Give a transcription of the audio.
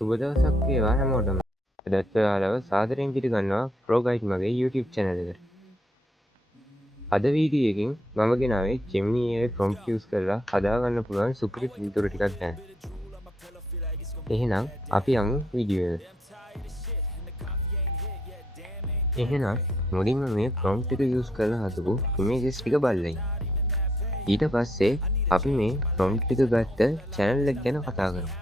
සුබ දවසක් වේවා හැමෝටම. අදත් ඔයාලව සාදරයෙන් පිළිගන්නවා Pro Guide මගේ YouTube channel එකට. අද වීඩියෝ එකකින් මම ගෙනාවේ Gemini AI prompt use කරලා හදාගන්න පුළුවන් සුපිරි පිළිතුරු ටිකක් ගැන. එහෙනම් අපි යමු වීඩියෝ එකට. එහෙනම් මුලින්ම මේ prompt එක use කරලා හදපු images ටික බලන්න. ඊට පස්සේ අපි මේ prompt එක ගත්ත channel එක ගැන කතා කරමු.